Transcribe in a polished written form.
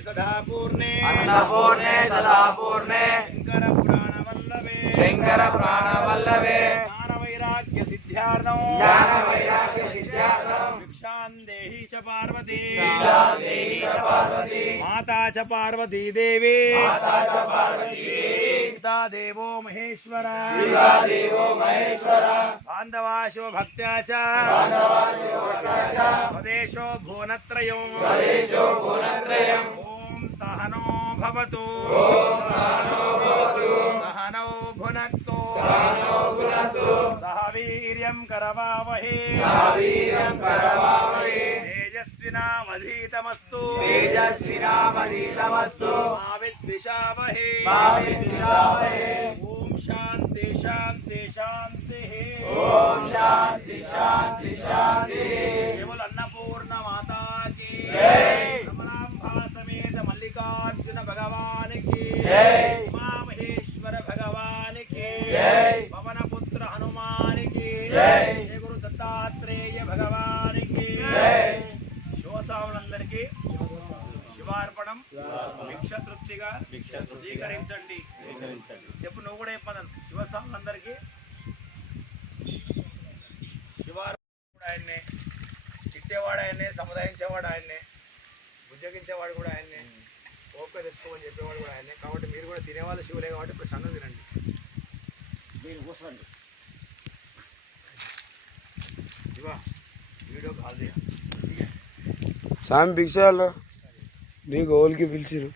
सदा पूर्णे अन्नपूर्णे सदा पूर्णे शंकर प्राणवल्लभे ज्ञानवैराग्य सिद्ध्यार्थं भिक्षां देहि च पार्वती माता च पार्वती देवी पिता देवो महेश्वर बान्धवाशो भक्त्या च स्वदेशो भुवनत्रयं ॐ सहनो भवतु सहनौ भुनक्तु सह वीर्यं करवावहे तेजस्विनावधीतमस्तु मा विद्विषावहे ॐ शान्ति शान्ति शान्तिः केवल अन्नपूर्ण माता की रमणांबा समेत मल्लिकार्जुन भगवान की उमा महेश्वर भगवान की पवन पुत्र हनुमान की जय गुरु दत्तात्रेय भगवान की శివసావులందరికీ శివార్పణం భిక్ష తృప్తిగా స్వీకరించండి చెప్పు నువ్వు కూడా చెప్పదను శివసావులందరికీ శివార్పణ ఆయన్నే తిట్టేవాడు ఆయన్నే సముదాయించేవాడు ఆయన్నే ఉద్యోగించేవాడు కూడా ఆయన్నే ఓపిక తెచ్చుకోమని చెప్పేవాడు కూడా ఆయన్నే కాబట్టి మీరు కూడా తినేవాళ్ళు శివులే కాబట్టి ప్రశాంతం తినండి మీరు కూర్చోండి శివ వీడియో కాల్ చేయ సామి భిక్షాలు నీ గోల్కి పిలిచిరు